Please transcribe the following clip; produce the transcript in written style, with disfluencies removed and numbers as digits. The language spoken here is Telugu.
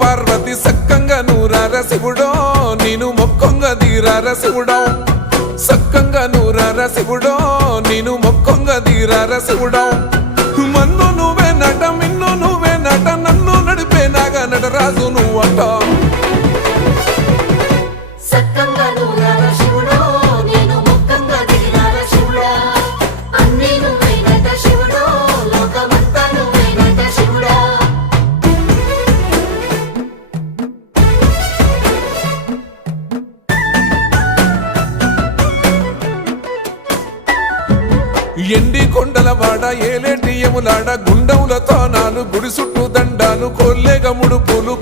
పార్వతి సక్కంగా నూరార శివుడో నేను మొక్కొంగ దీరార శివుడో సక్కంగా నూరార శివుడో నేను మొక్కొంగ దీరార శివుడో మన్ను నువ్వే నట మిన్ను నువ్వే నట నన్ను నడిపే నాగా నటరాజు నువ్వట ఎండి కొండలవాడ ఏలేటి యములాడ గుండములతో నాలు గుడి చుట్టూ దండాలు కొల్లేగ ముడుపులు